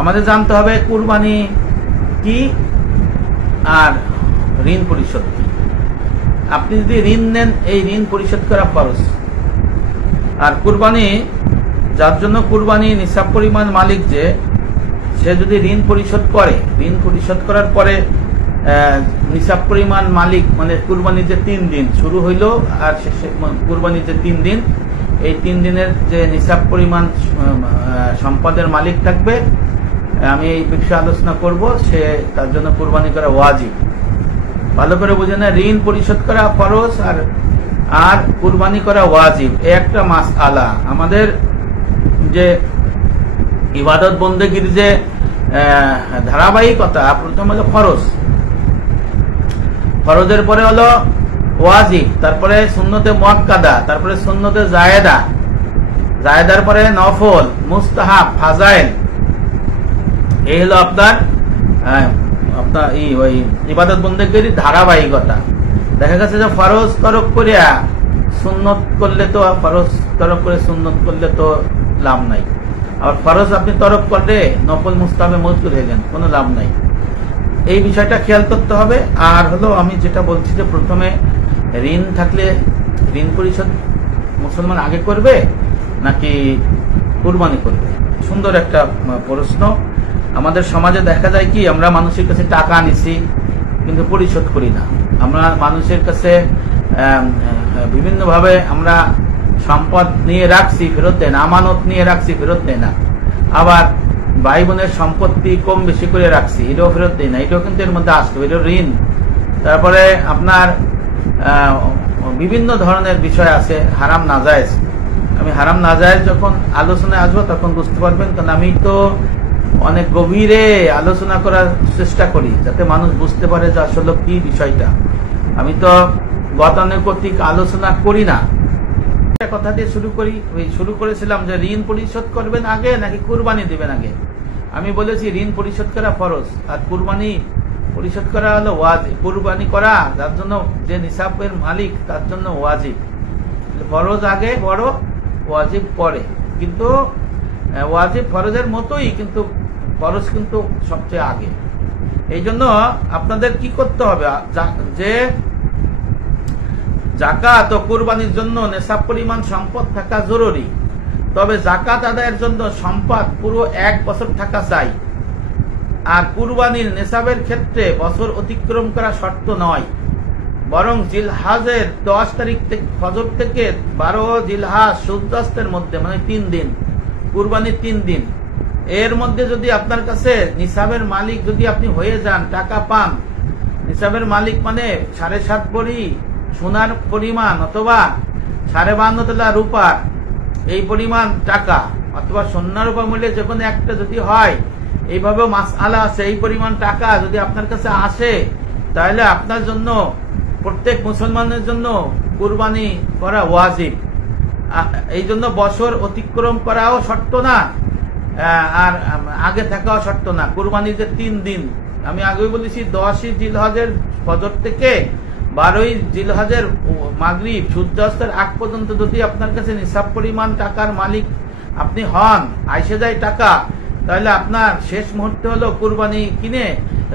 আমাদের জানতে হবে কুরবানি কি আর ঋণ পরিশোধ কি। আপনি যদি ঋণ নেন, এই ঋণ পরিশোধ করা ফরজ। আর কুরবানি, যার জন্য কুরবানি নিসাব পরিমাণ মালিক, যে সে যদি ঋণ পরিশোধ করে, ঋণ পরিশোধ করার পরে নিসাব পরিমাণ মালিক, মানে কুরবানির যে 3 দিন শুরু হইল আর শেষে কুরবানির যে 3 দিন, এই 3 দিনের যে নিসাব পরিমাণ সম্পদের মালিক থাকবে, আমি এই বিষয়ে আলোচনা করব, সে তার জন্য কুরবানি করা ওয়াজিব। ভালো করে বুঝে না, ঋণ পরিশোধ করা ফরজ আর কুরবানি করা ওয়াজিব, এই একটা মাসআলা। আমাদের যে ইবাদত বন্দেগীর যে ধারাবাহিকতা, প্রথম হলো ফরজ, ফরজের পরে হলো ওয়াজিব, তারপরে সুন্নতে মুআক্কাদা, তারপরে সুন্নতে জায়েদা, জায়েদার পরে নফল, মুস্তাহাব, ফাজাইল। এই হলো আপনার ওই ইবাদত বন্দেগীর ধারাবাহিকতা। দেখা গেছে যে ফরজ তরক করিয়া সুন্নত করলে তো, ফরজ তরক করে সুন্নত করলে তো লাভ নাই। আবার ফরজ আপনি তরক করলে নফল মুস্তাহাবে মজবুর হয়ে যান, কোনো লাভ নাই। এই বিষয়টা খেয়াল করতে হবে। আর হলো আমি যেটা বলছি যে প্রথমে ঋণ থাকলে ঋণ পরিশোধ মুসলমান আগে করবে নাকি কুরবানি করবে? সুন্দর একটা প্রশ্ন। আমাদের সমাজে দেখা যায় কি, আমরা মানুষের কাছে টাকা নিছি কিন্তু পরিশোধ করি না। আমরা মানুষের কাছে বিভিন্নভাবে আমরা সম্পদ নিয়ে রাখছি, ফেরত দেয় না। আমানত নিয়ে রাখছি, ফেরত দেয় না। আবার ভাই বোনের সম্পত্তি কম বেশি করে রাখছি, এটাও ফেরত দেয় না। এটাও কিন্তু এর মধ্যে আসবে, এটা ঋণ। তারপরে আপনার বিভিন্ন ধরনের বিষয় আছে, হারাম নাজায়েজ। আমি হারাম নাজায়েজ যখন আলোচনায় আসবো তখন বুঝতে পারবেন, কারণ আমি তো অনেক গভীরে আলোচনা করার চেষ্টা করি যাতে মানুষ বুঝতে পারে যে আসলে কি বিষয়টা। আমি তো গতানুগতিক আলোচনা করি না। কথা দিয়ে শুরু করেছিলাম যে ঋণ পরিশোধ করবেন আগে নাকি কুরবানি দিবেন আগে। আমি বলেছি ঋণ পরিশোধ করা ফরজ আর কুরবানি পরিশোধ করা হলো ওয়াজিব। কুরবানি করা যার জন্য যে নিসাবের মালিক তার জন্য ওয়াজিব। ফরজ আগে, বড় ওয়াজিব পরে। কিন্তু ওয়াজিব ফরজের মতোই, কিন্তু ফরজ কিন্তু সবচেয়ে আগে। এই জন্য আপনাদের কি করতে হবে, যে যাকাত ও কুরবানির জন্য নেশাব পরিমাণ সম্পদ থাকা জরুরি। তবে যাকাত আদায়ের জন্য সম্পদ পুরো 1 বছর থাকা চাই। আর কুরবানির নেশাবের ক্ষেত্রে বছর অতিক্রম করা শর্ত নয়, বরং জিলহাজের 10 তারিখ থেকে ফজর থেকে 12 জিলহাজ সূর্যাস্তের মধ্যে, মানে 3 দিন, কুরবানির 3 দিন, এর মধ্যে যদি আপনার কাছে নিসাবের মালিক যদি আপনি হয়ে যান, টাকা পান, নিসাবের মালিক মানে 7.5 ভরি সোনার পরিমাণ অথবা 52.5 তোলা রূপার এই পরিমাণ টাকা, অথবা সোনা রূপা মূল্যে যে কোনো একটা যদি হয়, এইভাবেও মাসআলা আছে, এই পরিমাণ টাকা যদি আপনার কাছে আসে, তাহলে আপনার জন্য, প্রত্যেক মুসলমানের জন্য কুরবানি করা ওয়াজিব। এই জন্য বছর অতিক্রম করাও শর্ত না, আর আগে থাকাও শর্ত না। কুরবানির যে 3 দিন, আমি আগেই বলেছি 10ই জিলহজের ফজর থেকে 12ই জিলহজের মাগরিব সূর্যাস্তের আগ পর্যন্ত যদি আপনার কাছে নিসাব পরিমাণ টাকার মালিক আপনি হন, আইসে যায় টাকা, তাহলে আপনার শেষ মুহূর্তে হলো কুরবানি কিনে,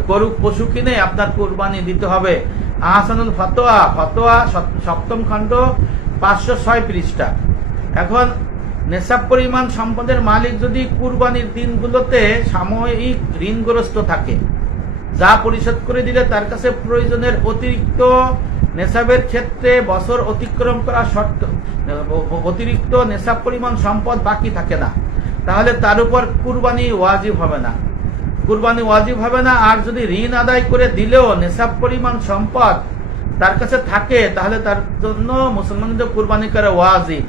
গরু পশু কিনে আপনার কুরবানি দিতে হবে। আহসানুল ফতোয়া, 7ম খণ্ড 506 পৃষ্ঠা। এখন নেশাব পরিমাণ সম্পদের মালিক যদি কুরবানির দিনগুলোতে সাময়িক ঋণগ্রস্ত থাকে, যা পরিশোধ করে দিলে তার কাছে প্রয়োজনের অতিরিক্ত নেশাবের ক্ষেত্রে বছর অতিক্রম করা শর্ত, অতিরিক্ত নেশাব পরিমাণ সম্পদ বাকি থাকে না, তাহলে তার উপর কুরবানি ওয়াজিব হবে না। কুরবানি ওয়াজিব হবে না। আর যদি ঋণ আদায় করে দিলেও নেশাব পরিমাণ সম্পদ তার কাছে থাকে, তাহলে তার জন্য মুসলমানদের কুরবানি করা ওয়াজিব।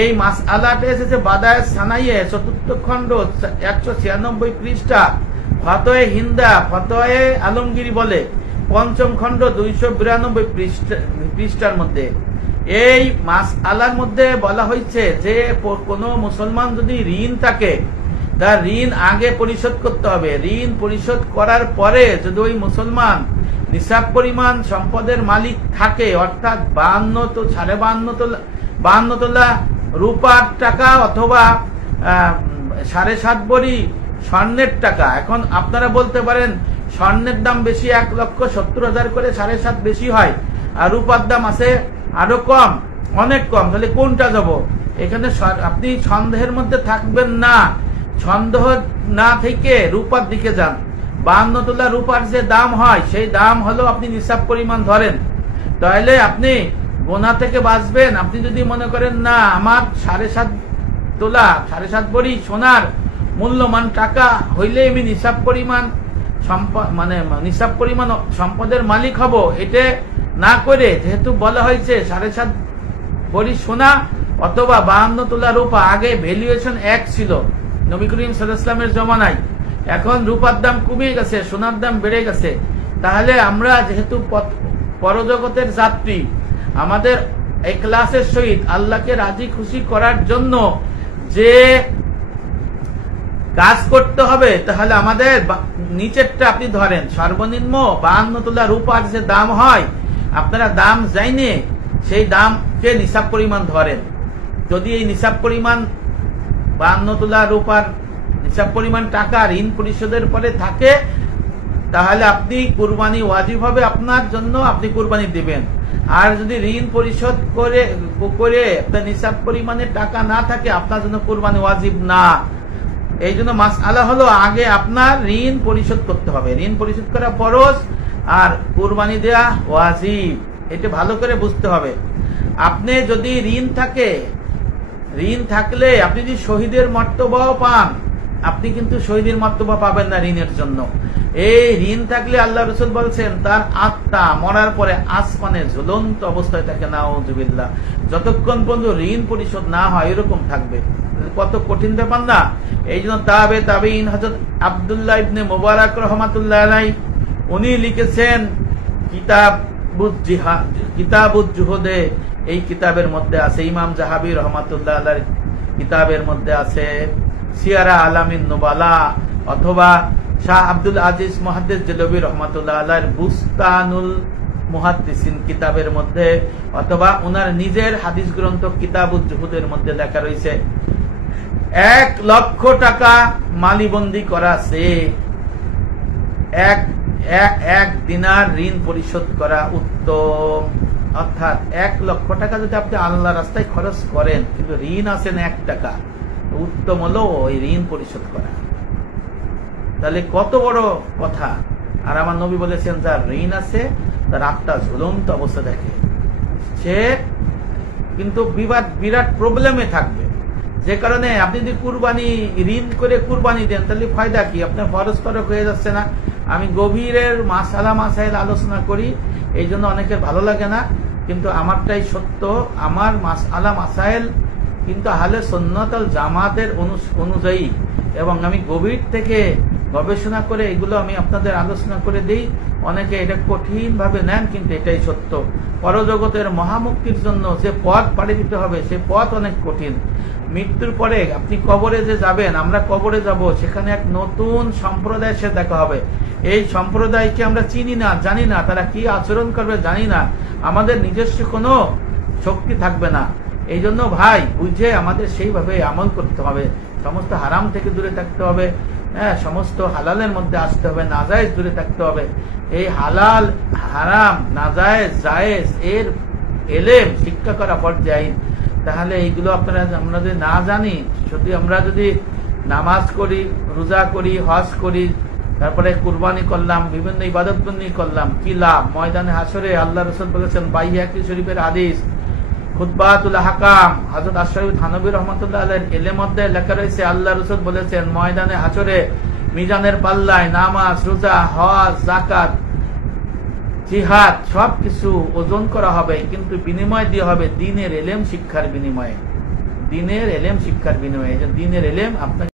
এই মাসআলাটা এসেছে বাদায়ে সানাইয়ে 4th খণ্ড 196 পৃষ্ঠা, ফতোয়ে হিন্দা, ফতোয়ে আলমগীরি বলে 5ম খণ্ড 292 পৃষ্ঠার মধ্যে। এই মাসআলার মধ্যে বলা হয়েছে যে কোন মুসলমান যদি ঋণ থাকে, তার ঋণ আগে পরিশোধ করতে হবে। ঋণ পরিশোধ করার পরে যদি ওই মুসলমান নিসাব পরিমাণ সম্পদের মালিক থাকে, অর্থাৎ 52 তোলা রূপার টাকা অথবা 7.5 ভরি স্বর্ণের টাকা। এখন আপনারা বলতে পারেন স্বর্ণের দাম বেশি, 1,70,000 করে 7.5 বেশি হয়, আর রূপার দাম আছে আরো কম, অনেক কম, তাহলে কোনটা যাব? এখানে আপনি সন্দেহের মধ্যে থাকবেন না, সন্দেহ না থেকে রূপার দিকে যান। 52 তোলা রূপার যে দাম হয় সেই দাম হলো আপনি নিসাব পরিমাণ ধরেন, তাহলে আপনি গোনা থেকে বাঁচবেন। আপনি যদি মনে করেন না আমার 7.5 তোলা 7.5 ভরি সোনার মূল্যমান টাকা হইলে আমি নিসাব পরিমাণ নিসাব পরিমাণ সম্পদের মালিক হব, এটা না করে যেহেতু বলা হয়েছে 7.5 ভরি সোনা অথবা 52 তোলা রূপা, আগে ভ্যালুয়েশন 1 ছিল নবী করিম সাল্লাল্লাহু আলাইহি ওয়াসাল্লামের জমানায়, এখন রূপার দাম কমে গেছে, সোনার দাম বেড়ে গেছে। তাহলে আমরা যেহেতু পরজগতের যাত্রী, আমাদের ইখলাসের সহিত আল্লাহকে রাজি খুশি করার জন্য যে কাজ করতে হবে, তাহলে আমাদের নিচেরটা আপনি ধরেন, সর্বনিম্ন 52 তোলা রূপার যে দাম হয়, আপনারা দাম জাইনে সেই দামকে নিসাব পরিমাণ ধরেন। যদি এই নিসাব পরিমাণ 52 তোলা রূপার নিসাব পরিমাণ টাকা ঋণ পরিশোধের পরে থাকে, তাহলে আপনি কুরবানি ওয়াজিব হবে আপনার জন্য, আপনি কুরবানি দিবেন। আর যদি ঋণ পরিশোধ করে আপনার নিসাব পরিমাণের টাকা না থাকে, আপনার জন্য কুরবানি ওয়াজিব না। এই জন্য মাসআলা হলো আগে আপনার ঋণ পরিশোধ করতে হবে, ঋণ পরিশোধ করা ফরজ আর কুরবানি দেয়া ওয়াজিব, এটা ভালো করে বুঝতে হবে। আপনি যদি ঋণ থাকলে আপনি যদি শহীদের মর্তবাও পান, আপনি কিন্তু শহীদের মর্তবা পাবেন না ঋণের জন্য। এই ঋণ থাকলে আল্লাহ রাসূল বলছেন তার আত্মা মরার পরে আসমানে ঝুলন্ত অবস্থায় থাকে, নাউযুবিল্লাহ, যতক্ষণ পর্যন্ত ঋণ পরিশোধ না হয় এরকম থাকবে। কত কঠিন ব্যাপার না? এই জন্য তাবেঈন হযরত আব্দুল্লাহ ইবনে মুবারক রাহমাতুল্লাহ আলাইহি উনি লিখেছেন কিতাবুজ জুহুদে, এই কিতাবের মধ্যে আছে, ইমাম জাহাবী রহমাতুল্লাহ আলাইহির কিতাবের মধ্যে আছে সিয়ারা আলামিন নুবালা, অথবা শাহ আব্দুল আজিজ মুহাদ্দিস দেহলভী রহমাতুল্লাহ আলাইহির বুস্তানুল মুহাদ্দিসিন কিতাবের মধ্যে, অথবা ওনার নিজের হাদিস গ্রন্থ কিতাবুজ জুহুদের মধ্যে লেখা রয়েছে 1 লক্ষ টাকা মালিবন্দি করা আছে, এক দিনার ঋণ পরিশোধ করা উত্তম। অর্থাৎ 1 লক্ষ টাকা যদি আপনি আল্লাহ রাস্তায় খরচ করেন, কিন্তু ঋণ আছেন 1 টাকা, উত্তম হলো ওই ঋণ পরিশোধ করা। তাহলে কত বড় কথা। আর আমার নবী বলেছেন যার ঋণ আছে তার আত্মা ঝুলন্ত অবস্থা দেখে, সে কিন্তু বিরাট প্রবলেমে থাকবে। যে কারণে আপনি যদি কুরবানি ঋণ করে কুরবানি দেন, তাহলে ফায়দা কি? আপনার ফরজ তরক হয়ে যাচ্ছে না। আমি গভীরের মাসাইল আলোচনা করি, এই জন্য অনেকের ভালো লাগে না, কিন্তু আমারটাই সত্য। আমার মাসাইল কিন্তু আহলে সুন্নাত ওয়াল জামাতের অনুযায়ী, এবং আমি গভীর থেকে গবেষণা করে এগুলো আমি আপনাদের আলোচনা করে দিই। অনেকে এটা কঠিন ভাবে নেন, কিন্তু এটাই সত্য। পরজগতের মহামুক্তির জন্য যে পথ পাড়ি দিতে হবে, সে পথ অনেক কঠিন। মৃত্যুর পরে আপনি কবরে যে যাবেন, আমরা কবরে যাব, সেখানে এক নতুন সম্প্রদায়ের সাথে দেখা হবে। এই সম্প্রদায়কে আমরা চিনি না, জানি না, তারা কি আচরণ করবে জানি না, আমাদের নিজস্ব কোনো শক্তি থাকবে না। এই জন্য ভাই বুঝে আমাদের সেইভাবে আমল করতে হবে, সমস্ত হারাম থেকে দূরে থাকতে হবে, সমস্ত হালালের মধ্যে আসতে হবে, নাজায়েজ দূরে থাকতে হবে। এই হালাল হারাম নাজায়েজ জায়েজ এর এলেম শিক্ষা করা পর্যায়ে, তাহলে এইগুলো আমরা যদি না জানি, যদি আমরা যদি নামাজ করি, রোজা করি, হজ করি, তারপরে কুরবানি করলাম, বিভিন্ন ইবাদতবন্দি করলাম, কি লাভ? ময়দানে হাসরে আল্লাহ রাসূল বলেছেন, বাইহাকি শরীফের হাদিস, খুতবাতুল আহকাম, হযরত আশরাফি থানভী রাহমাতুল্লাহ আলাইহির এলের মধ্যে লেখা রয়েছে, আল্লাহ রাসূল বলেছেন ময়দানে হাসরে মিজানের পাল্লায় নামাজ, রোজা, হজ, যাকাত, জিহাদ সবকিছু ওজন করা হবে, কিন্তু বিনিময় দিয়ে হবে দ্বীনের এলেম শিক্ষার বিনিময়ে, দ্বীনের এলেম শিক্ষার বিনিময়ে। দিনের এলেম আপনাকে